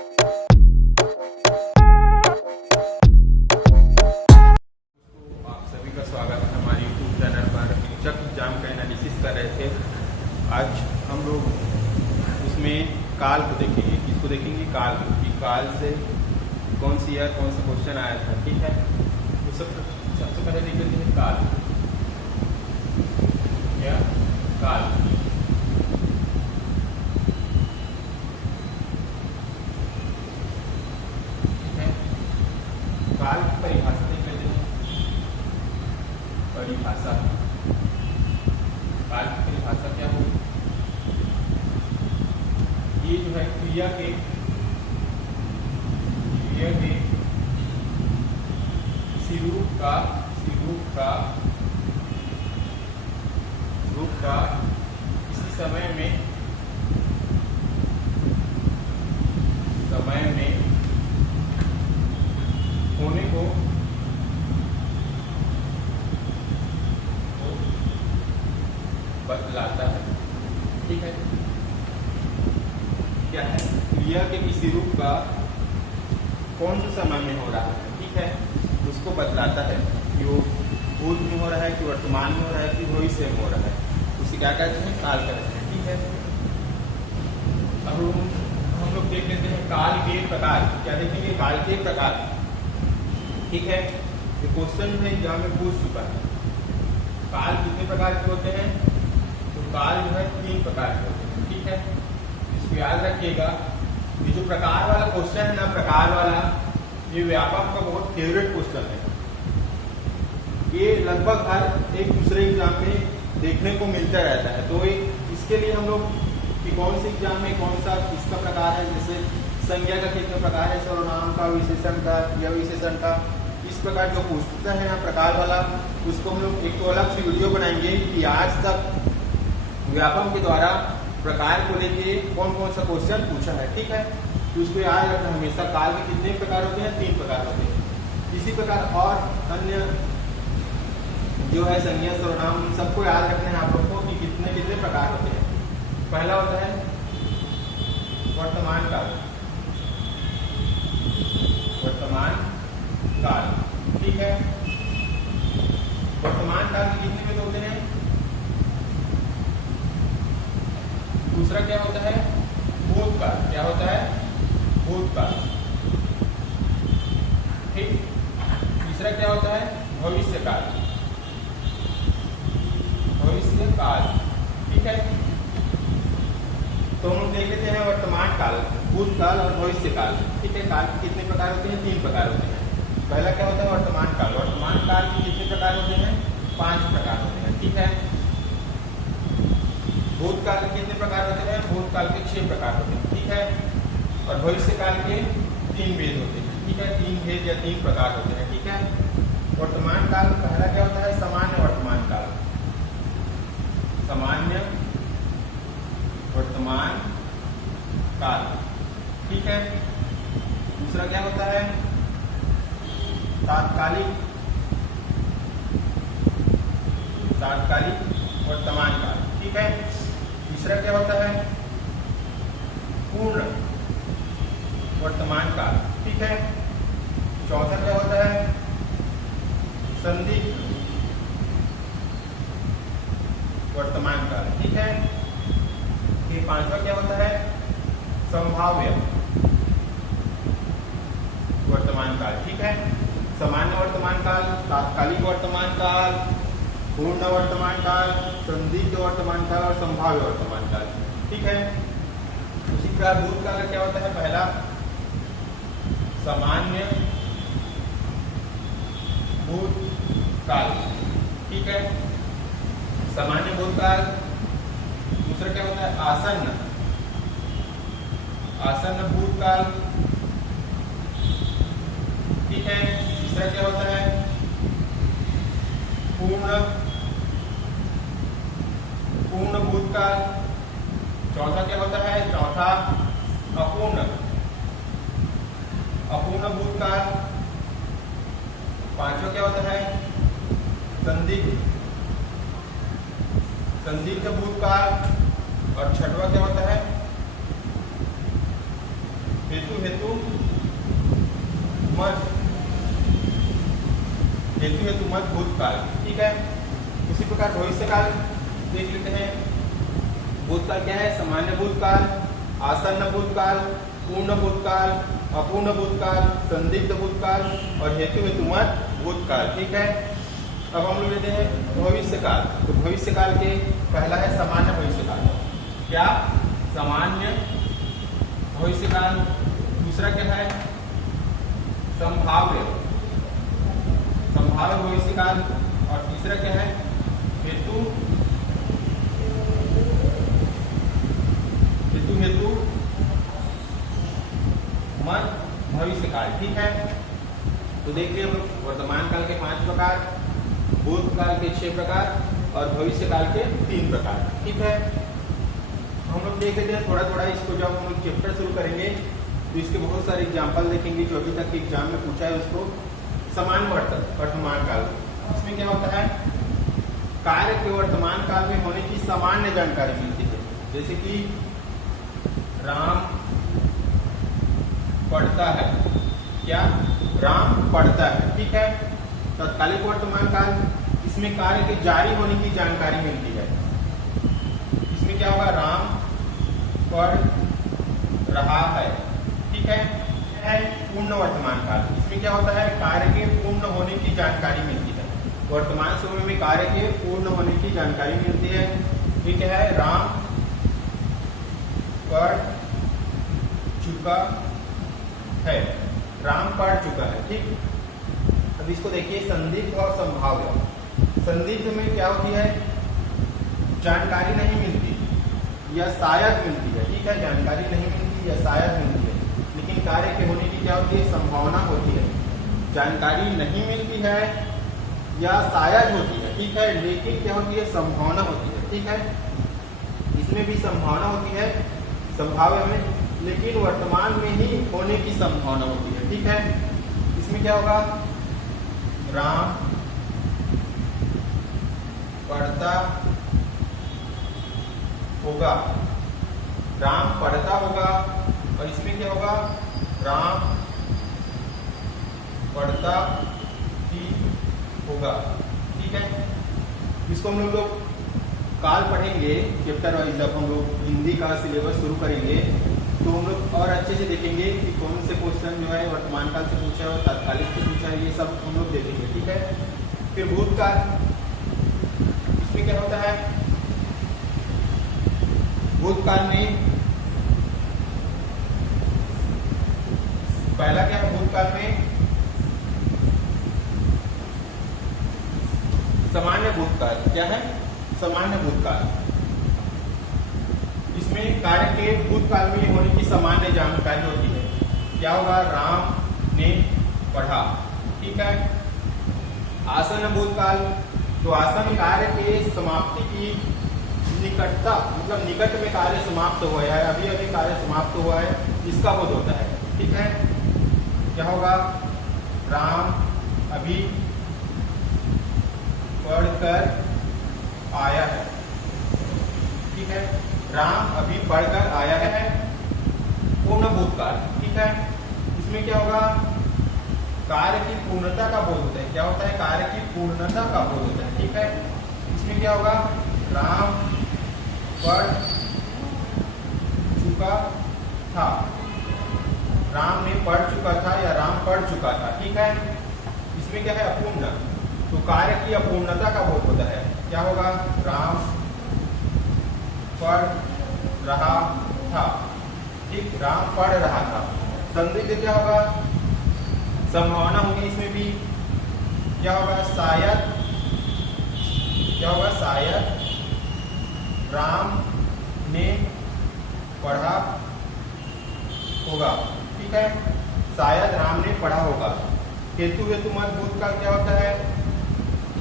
सभी का स्वागत है हमारे यूट्यूब चैनल पर। शिक्षक एग्जाम का एनालिसिस कर रहे थे। आज हम लोग उसमें काल को देखेंगे। किसको देखेंगे? काल को, कि काल से कौन सी ईयर कौन सा क्वेश्चन आया था। ठीक है, तो सबसे पहले देख लेते हैं काल। क्या काल? ठीक है, काल की परिभाषा देख लेते हैं। परिभाषा, काल की परिभाषा क्या होगी? ये जो है क्रिया के रूप का किसी समय में होने को बतलाता है। ठीक है, क्या है? क्रिया के किसी रूप का कौन से समय में हो रहा है, ठीक है, उसको बतलाता है कि वो भूत में हो रहा है, कि वर्तमान में हो रहा है, कि भविष्य में हो रहा है। उसे क्या कहते हैं? काल कहते हैं। ठीक है, अब हम लोग देख लेते हैं काल के प्रकार। क्या देखेंगे? काल के प्रकार। ठीक है, ये क्वेश्चन में एग्जाम में पूछ चुका है। काल कितने प्रकार के होते हैं? तो काल जो है 3 प्रकार के होते हैं। ठीक है, इसको याद रखिएगा। ये जो प्रकार वाला क्वेश्चन है ना, प्रकार वाला, ये व्यापक का बहुत फेवरेट क्वेश्चन है। ये लगभग हर एक दूसरे एग्जाम में देखने को मिलता रहता है। तो इसके लिए हम लोग कि कौन से एग्जाम में कौन सा किसका प्रकार है, जैसे संज्ञा का कितना प्रकार है, सर्वनाम का, विशेषण का या विशेषण का, इस प्रकार जो पूछता है ना प्रकार वाला, उसको हम लोग एक तो अलग से वीडियो बनाएंगे कि आज तक व्यापक के द्वारा प्रकार को लेके कौन कौन सा क्वेश्चन पूछा है। ठीक है, तो उसको याद रखना हमेशा। काल के कितने प्रकार होते हैं? 3 प्रकार होते हैं। इसी प्रकार और अन्य जो है संज्ञा, सर्वनाम, सबको याद रखना है आप लोग को कि कितने कितने प्रकार होते हैं। पहला होता है वर्तमान काल। वर्तमान काल, ठीक है, वर्तमान काल के कितने भेद होते हैं? दूसरा क्या होता है? भूतकाल। क्या होता है? भूतकाल। ठीक, तीसरा क्या होता है? भविष्यकाल। भविष्यकाल, ठीक है। तो हम देख लेते हैं वर्तमान काल, भूतकाल और भविष्यकाल। ठीक है, काल के कितने प्रकार होते हैं? 3 प्रकार होते हैं। पहला क्या होता है? वर्तमान काल। वर्तमान काल के कितने प्रकार होते हैं? 5 प्रकार होते हैं। ठीक है, भूतकाल के कितने प्रकार होते हैं? भूतकाल के 6 प्रकार होते हैं। ठीक है, और भविष्यकाल के 3 भेद होते हैं। ठीक है, 3 भेद या 3 प्रकार होते हैं। ठीक है, वर्तमान काल पहला क्या होता है? सामान्य वर्तमान काल। सामान्य वर्तमान काल, ठीक है। दूसरा क्या होता है? तात्कालिक वर्तमान काल, ठीक है। तीसरा क्या होता है? पूर्ण वर्तमान काल, ठीक है। चौथा क्या होता है? संदिग्ध वर्तमान काल, ठीक है। फिर 5वां क्या होता है? संभाव्य वर्तमान काल, ठीक है। सामान्य वर्तमान काल, तात्कालिक वर्तमान काल, पूर्ण वर्तमान काल, संदिग्ध वर्तमान काल और संभाव्य वर्तमान काल, ठीक है। उसी प्रकार भूतकाल का क्या होता है? पहला सामान्य भूतकाल, ठीक है, सामान्य भूतकाल। दूसरा क्या होता है? आसन्न भूतकाल, ठीक है। तीसरा क्या होता है? पूर्ण भूतकाल। चौथा क्या होता है? चौथा अपूर्ण भूतकाल। 5वां क्या होता है? संदिग्ध भूतकाल। और 6वां क्या होता है? हेतु हेतु मत, हेतु हेतु मत भूतकाल। ठीक है, उसी प्रकार भविष्यकाल देख लेते हैं। भूतकाल क्या है? सामान्य भूतकाल, आसन्न भूतकाल, पूर्ण भूतकाल, अपूर्ण भूतकाल, संदिग्ध भूतकाल और हेतु हेतु मत भूतकाल। ठीक है, अब हम लोग लेते हैं भविष्यकाल। तो भविष्यकाल के पहला है सामान्य भविष्यकाल। क्या? सामान्य भविष्यकाल। दूसरा क्या है? संभाव्य, संभाव्य भविष्यकाल। और तीसरा क्या है? हेतु हेतु हेतु मत भविष्यकाल। ठीक है, तो देखिए हम लोग वर्तमान काल के 5 प्रकार, भूतकाल के 6 प्रकार और भविष्यकाल के 3 प्रकार। ठीक है, हम लोग देख लेते हैं थोड़ा थोड़ा इसको। जब हम लोग चैप्टर शुरू करेंगे तो इसके बहुत सारे एग्जाम्पल देखेंगे जो अभी तक एग्जाम में पूछा है उसको। समान वर्तमान काल, इसमें क्या होता है? कार्य के वर्तमान काल में होने की सामान्य जानकारी मिलती है। जैसे कि राम पढ़ता है। क्या? राम पढ़ता है। ठीक है, तत्कालिक वर्तमान काल, इसमें कार्य के जारी होने की जानकारी मिलती है। इसमें क्या होगा? राम पढ़ रहा है। ठीक है, पूर्ण वर्तमान काल, इसमें क्या होता है? कार्य के पूर्ण होने की जानकारी मिलती है। वर्तमान समय में कार्य के पूर्ण होने की जानकारी मिलती है। ठीक है, राम पढ़ चुका है, राम पढ़ चुका है। ठीक, अब इसको देखिए संदिग्ध और संभाव्य। संदिग्ध में क्या होती है? जानकारी नहीं मिलती या शायद मिलती है। ठीक है, जानकारी नहीं मिलती या शायद मिलती है, लेकिन कार्य के होने की क्या होती है? संभावना होती है। जानकारी नहीं मिलती है या शायद होती है। ठीक है, लेकिन क्या होती है? संभावना होती है। ठीक है, इसमें भी संभावना होती है संभाव्य में, लेकिन वर्तमान में ही होने की संभावना होती है। ठीक है, इसमें क्या होगा? राम पढ़ता होगा, राम पढ़ता होगा। और इसमें क्या होगा? राम पढ़ता ही होगा। ठीक है, इसको हम लोग काल पढ़ेंगे चैप्टर वाइज। जब हम लोग हिंदी का सिलेबस शुरू करेंगे तो हम लोग और अच्छे से देखेंगे कि कौन से क्वेश्चन जो है वर्तमान काल से पूछा है और तात्कालिक से पूछा है, ये सब हम लोग देखेंगे। ठीक है, फिर भूतकाल, इसमें क्या होता है? भूतकाल में पहला क्या है? भूतकाल में सामान्य भूतकाल। क्या है? सामान्य भूतकाल। इसमें कार्य के भूतकाल में होने की सामान्य जानकारी होती है। क्या होगा? राम ने पढ़ा। ठीक है, आसन्न भूतकाल, तो आसन्न कार्य के समाप्ति की निकटता, मतलब निकट में कार्य समाप्त हुआ है, अभी अभी कार्य समाप्त हुआ है, इसका बोध होता है। ठीक है, क्या होगा? राम अभी पढ़कर आया है। ठीक है, राम अभी पढ़कर आया है। पूर्ण भूतकाल। ठीक है, इसमें क्या होगा? कार्य की पूर्णता का बोध होता है। क्या होता है? कार्य की पूर्णता का बोध होता है। ठीक है, इसमें क्या होगा? राम पढ़ चुका था, राम ने पढ़ चुका था या राम पढ़ चुका था। ठीक है, इसमें क्या है? अपूर्ण, तो कार्य की अपूर्णता का बोध होता है। क्या होगा? राम पढ़ रहा था। ठीक, राम पढ़ रहा था। संदिग्ध क्या होगा? संभावना होगी इसमें भी। क्या होगा? शायद, क्या होगा? शायद राम ने पढ़ा होगा। ठीक है, शायद राम ने पढ़ा होगा। हेतु हेतु मत भूतकाल क्या होता है?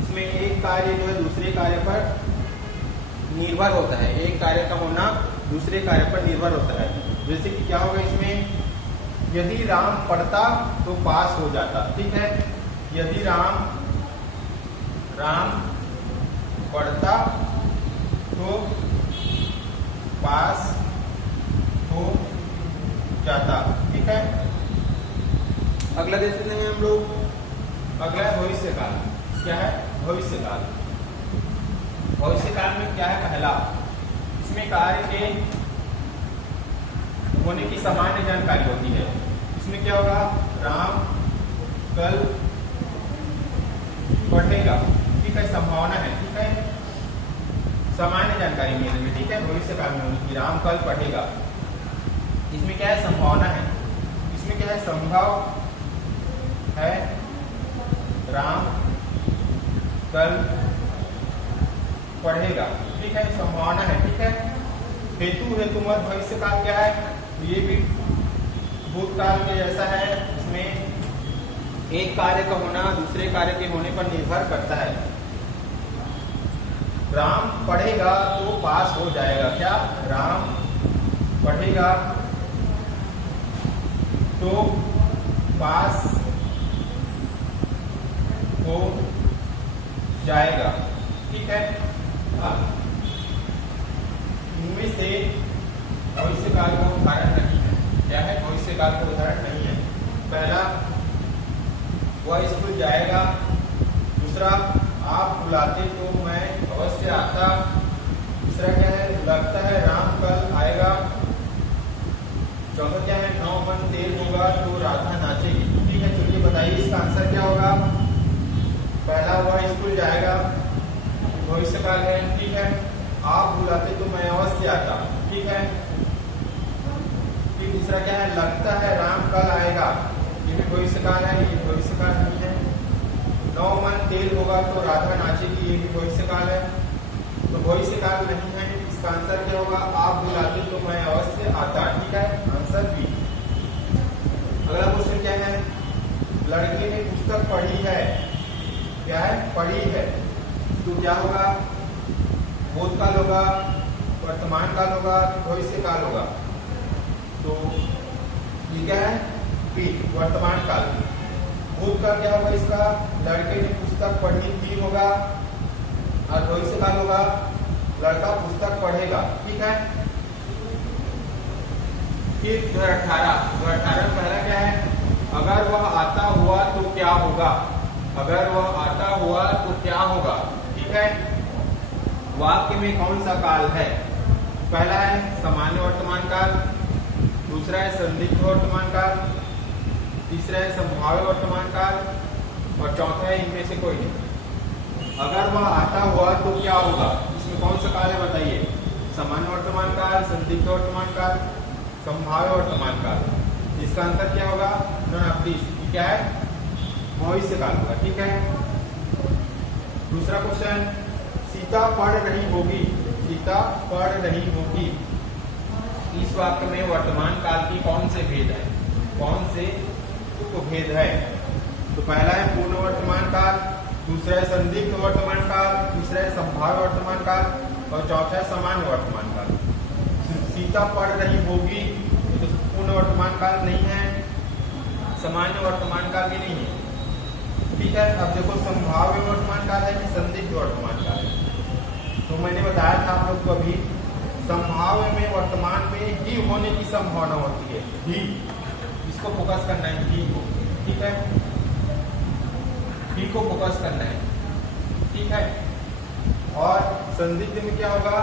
इसमें एक कार्य जो है दूसरे कार्य पर निर्भर होता है। एक कार्य का होना दूसरे कार्य पर निर्भर होता है। जैसे कि क्या होगा इसमें? यदि राम पढ़ता तो पास हो जाता। ठीक है, यदि राम पढ़ता तो पास हो जाता। ठीक है, अगला देख लेते हैं हम लोग। अगला है भविष्यकाल। क्या है? भविष्यकाल। भविष्यकाल में क्या है? पहला, इसमें कार्य के होने की सामान्य जानकारी होती है। इसमें क्या होगा? राम कल पढ़ेगा। ठीक है, संभावना है। ठीक है, सामान्य जानकारी मिलेगी। ठीक है, भविष्यकाल में होगी कि राम कल पढ़ेगा। इसमें क्या है? संभावना है। इसमें क्या है? संभव है राम कल पढ़ेगा। ठीक है, संभावना है। ठीक है, हेतु हेतुमत भविष्यकाल क्या है? ये भी भूतकाल के जैसा है। इसमें एक कार्य का होना दूसरे कार्य के होने पर निर्भर करता है। राम पढ़ेगा तो पास हो जाएगा। क्या? राम पढ़ेगा तो पास हो जाएगा। ठीक है, इनमें से भविष्यकाल का उदाहरण नहीं है। क्या है? भविष्यकाल का उदाहरण नहीं है। पहला, वह स्कूल जाएगा। दूसरा, आप बुलाते तो मैं अवश्य आता। तीसरा क्या है? लगता है राम कल आएगा। चौथा क्या है? 9 मन तेल होगा तो राधा नाचेगी। ठीक है, तो ये बताइए इसका आंसर क्या होगा? पहला, वह स्कूल जाएगा, भविष्यकाल है। ठीक है, आप बुलाते तो मैं अवश्य आता। ठीक है, फिर तीसरा क्या है? लगता है राम कल आएगा। ये भी भविष्यकाल है। ये भविष्यकाल नहीं है। 9 मन तेल होगा तो राधा नाचेगी। ये भी भविष्यकाल है। तो भविष्यकाल नहीं है। इसका आंसर क्या होगा? आप बुलाते तो मैं अवश्य आता। ठीक है, आंसर बी। अगला क्वेश्चन क्या है? लड़के ने पुस्तक पढ़ी है। क्या है? पढ़ी है। तो क्या होगा? भूतकाल होगा, वर्तमान काल होगा, भविष्यकाल होगा। तो ये क्या है? बी, वर्तमान काल। भूतकाल क्या होगा इसका? लड़के ने पुस्तक पढ़ी थी होगा, और भविष्यकाल होगा लड़का पुस्तक पढ़ेगा। ठीक है, फिर 2018 में पहला क्या है? अगर वह आता हुआ तो क्या होगा? अगर वह आता हुआ तो क्या होगा? ठीक है, वाक्य में कौन सा काल है? पहला है सामान्य वर्तमान काल, दूसरा है संदिग्ध वर्तमान काल, तीसरा है संभाव्य वर्तमान काल, और चौथा है इनमें से कोई नहीं। अगर वह आता हुआ तो क्या होगा? इसमें कौन सा काल है बताइए? सामान्य वर्तमान काल, संदिग्ध वर्तमान काल, संभाव्य वर्तमान काल। इसका आंसर क्या होगा? None of this. क्या है? भविष्य काल होगा। ठीक है, दूसरा क्वेश्चन, सीता पढ़ रही होगी। सीता पढ़ रही होगी, इस वाक्य में वर्तमान काल की कौन से भेद है? कौन से भेद है? तो पहला है पूर्ण वर्तमान काल, दूसरा है संदिग्ध वर्तमान काल, तीसरा है संभाव्य वर्तमान काल, और चौथा है सामान्य वर्तमान काल। सीता पढ़ रही होगी तो पूर्ण वर्तमान काल नहीं है, सामान्य वर्तमान काल भी नहीं है। ठीक है, अब देखो संभाव्य वर्तमान काल है कि संदिग्ध वर्तमान काल है। तो मैंने बताया था आप लोग को अभी, संभाव्य में वर्तमान में ही होने की संभावना होती है। ही, इसको फोकस करना है, ही को। ठीक है, ही को फोकस करना है। ठीक है, और संदिग्ध में क्या होगा?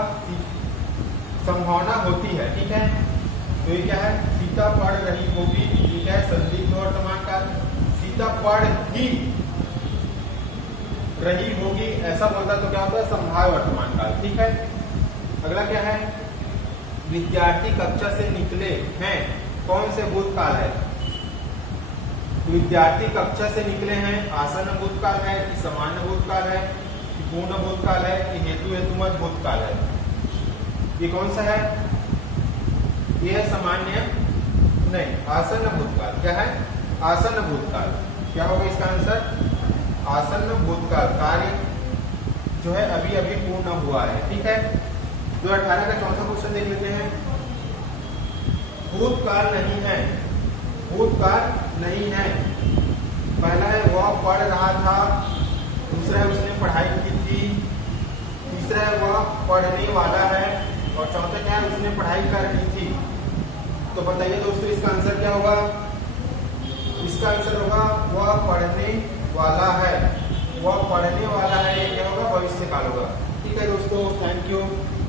संभावना होती है। ठीक है, तो ये क्या है? सीता पढ़ रही होगी, ये क्या है? संदिग्ध वर्तमान काल। सीता पढ़ ही रही होगी ऐसा बोलता तो क्या होता है? संभाव्य वर्तमान काल। ठीक है, अगला क्या है? विद्यार्थी कक्षा से निकले हैं, कौन से भूतकाल है? विद्यार्थी कक्षा से निकले हैं, आसन्न भूतकाल है कि सामान्य भूतकाल है कि पूर्ण भूतकाल है कि हेतु हेतुमत भूतकाल है? ये कौन सा है? ये है सामान्य, नहीं, आसन्न भूतकाल। क्या है? आसन्न भूतकाल। क्या होगा इसका आंसर? आसन्न भूतकाल, कार्य जो है अभी अभी पूर्ण हुआ है। ठीक है, 2018 का चौथा क्वेश्चन देख लेते हैं। भूतकाल नहीं है, भूतकाल नहीं है। पहला है वह पढ़ रहा था, दूसरा है उसने पढ़ाई की थी, तीसरा है वह पढ़ने वाला है, और चौथा क्या है? उसने पढ़ाई कर ली थी। तो बताइए दोस्तों इसका आंसर क्या होगा? इसका आंसर होगा वह पढ़ने वाला है।